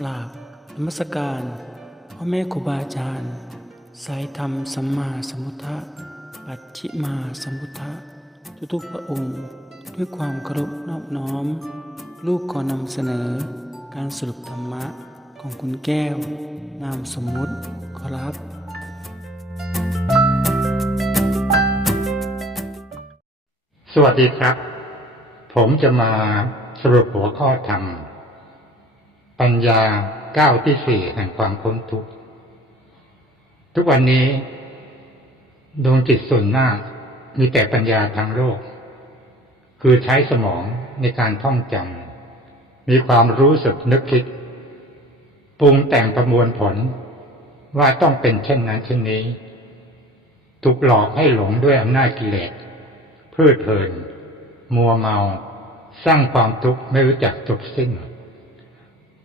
กราบนมัสการพ่อแม่ครูบาอาจารย์ สายธรรมสัมมาสัมพุทธะปัจฉิมาสัมพุทธะทุกๆพระองค์ ด้วยความเคารพนอบน้อม ลูกขอนำเสนอ การสรุปธรรมะของคุณแก้ว นามสมมุติขอรับ สวัสดีครับ ผมจะมาสรุปหัวข้อธรรม ปัญญาก้าวที่สี่แห่งความพ้นทุกข์ทุกวันนี้ดวงจิตส่วนมากมีแต่ปัญญาทางโลก คือใช้สมองในการท่องจำมีความรู้สึกนึกคิด ปรุงแต่งประมวลผลว่าต้องเป็นเช่นนั้นเช่นนี้ ถูกหลอกให้หลงด้วยอำนาจกิเลสเพลิดเพลิน มัวเมา สร้างความทุกข์ไม่รู้จักจบสิ้น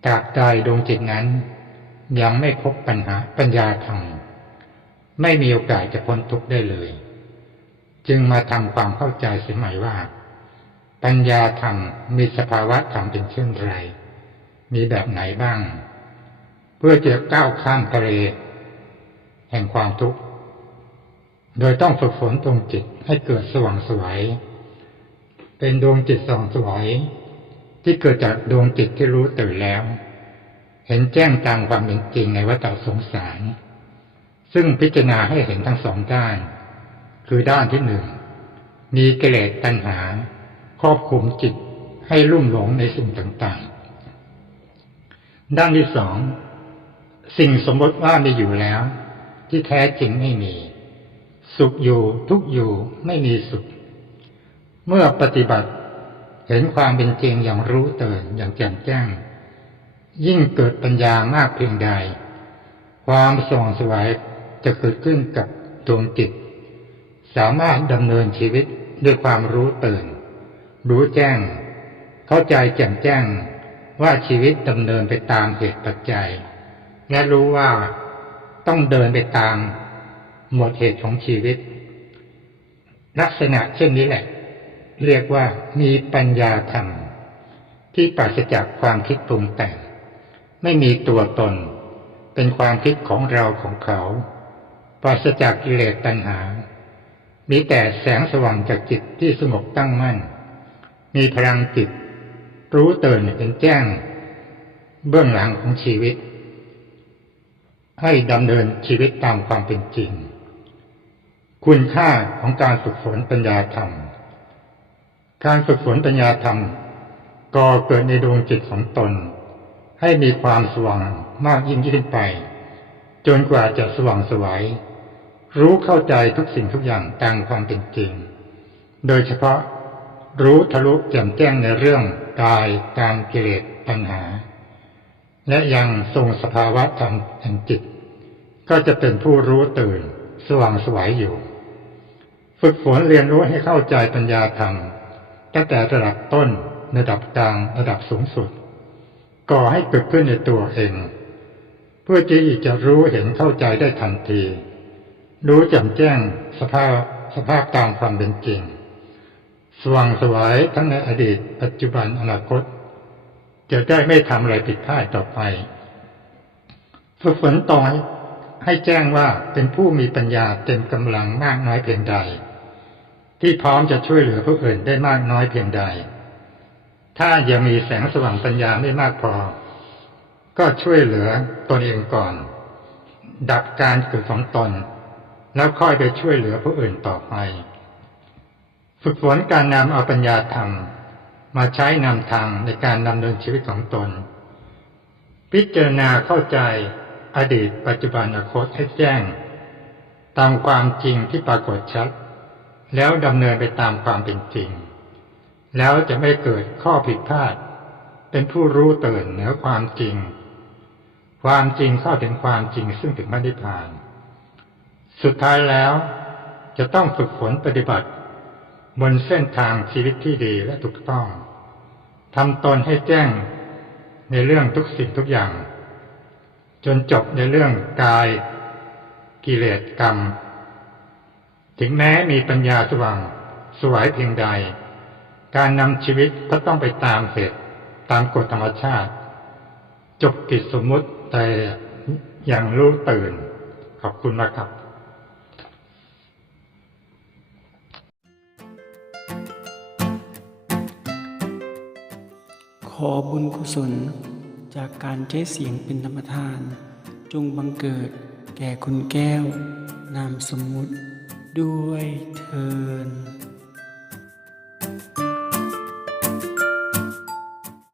ตราบใดดวงจิตนั้น ยังไม่พบปัญหาปัญญาธรรมไม่มีโอกาสจะพ้นทุกข์ได้เลย จึงมาทำความเข้าใจเสียใหม่ว่า ปัญญาธรรมมีสภาวะธรรมเป็นเช่นไร มีแบบไหนบ้าง เพื่อจะก้าวข้ามทะเลแห่งความทุกข์ โดยต้องฝึกฝนดวงจิตให้เกิดสว่างสวย เป็นดวงจิตส่องสวย ที่เกิดจากดวงจิตที่รู้ตื่นแล้ว เห็นแจ้งตามความเป็นจริงในวัฏสงสาร ซึ่งพิจารณาให้เห็นทั้งสองด้าน คือด้านที่หนึ่งมีกิเลสตัณหา ครอบคุมจิตให้ลุ่มหลงในสิ่งต่างๆ ด้านที่สองสิ่งสมมติว่ามีอยู่แล้ว ที่แท้จริงไม่มี สุขอยู่ทุกข์อยู่ไม่มีสุข เมื่อปฏิบัติ เห็นความเป็นจริงอย่างรู้เตื่นอย่างแจ่มแจ้ง ยิ่งเกิดปัญญามากเพียงใด ความส่องสวายจะเกิดขึ้นกับดวงจิต สามารถดำเนินชีวิตด้วยความรู้ตื่น รู้แจ้ง เข้าใจแจ่มแจ้งว่าชีวิตดำเนินไปตามเหตุปัจจัย และรู้ว่าต้องเดินไปตามหมดเหตุของชีวิต ลักษณะเช่นนี้แหละ เรียกว่ามีปัญญาธรรม ที่ปราศจากความคิดปรุงแต่ง ไม่มีตัวตน เป็นความคิดของเราของเขาปราศจากกิเลสตัณหา มีแต่แสงสว่างจากจิตที่สงบตั้งมั่น มีพลังจิต รู้ตื่นเป็นแจ้ง เบื้องหลังของชีวิต ให้ดำเนินชีวิตตามความเป็นจริง คุณค่าของการฝึกฝนปัญญาธรรม การฝึกฝนปัญญาธรรมก่อเกิดในดวงจิตของตน ให้มีความสว่างมากยิ่งขึ้นไป จนกว่าจะสว่างสวัยรู้เข้าใจทุกสิ่งทุกอย่างตามความเป็นจริง โดยเฉพาะรู้ทะลุแจ่มแจ้งในเรื่องกายตามกิเลสปัญหา และยังทรงสภาวะธรรมแห่งจิต ก็จะเป็นผู้รู้ตื่น สว่างสวัยอยู่ ฝึกฝนเรียนรู้ให้เข้าใจปัญญาธรรม ตั้งแต่ระดับต้น ระดับกลาง ระดับสูงสุด ก่อให้เกิดขึ้นในตัวเอง เพื่อที่จะรู้เห็นเข้าใจได้ทันที รู้แจ่มแจ้งสภาพสภาพตามความเป็นจริง สว่างสวายทั้งในอดีต ปัจจุบันอนาคต จะได้ไม่ทำอะไรผิดพลาดต่อไป ฝึกฝนต่อให้ให้แจ้งว่าเป็นผู้มีปัญญาเต็มกำลังมากน้อยเพียงใด ที่พร้อมจะช่วยเหลือผู้อื่นได้มากน้อยเพียงใด ถ้ายังมีแสงสว่างปัญญาไม่มากพอ ก็ช่วยเหลือตนเองก่อน ดับการเกิดของตน แล้วค่อยไปช่วยเหลือผู้อื่นต่อไป ฝึกฝนการนำเอาปัญญาธรรมมาใช้นำทางในการดำเนินชีวิตของตน พิจารณาเข้าใจอดีตปัจจุบันอนาคตให้แจ้ง ตามความจริงที่ปรากฏชัด แล้วดำเนินไปตามความเป็นจริง แล้วจะไม่เกิดข้อผิดพลาด เป็นผู้รู้ตื่นเหนือความจริง ความจริงเข้าถึงความจริงซึ่งถึงไม่ได้ผ่าน สุดท้ายแล้วจะต้องฝึกฝนปฏิบัติ บนเส้นทางชีวิตที่ดีและถูกต้องทำตนให้แจ้งในเรื่องทุกสิ่งทุกอย่าง จนจบในเรื่องกาย กิเลสกรรม ถึงแม้มีปัญญาสว่าง สวยเพียงใด การนำชีวิตก็ต้องไปตามเหตุตามกฎธรรมชาติ จบกิจสมมุติแต่ยังรู้ตื่น ขอบคุณนะครับขอบุญกุศลจากการใช้เสียงเป็นธรรมทาน จงบังเกิดแก่คุณแก้ว นามสมมุติ ด้วยเทิน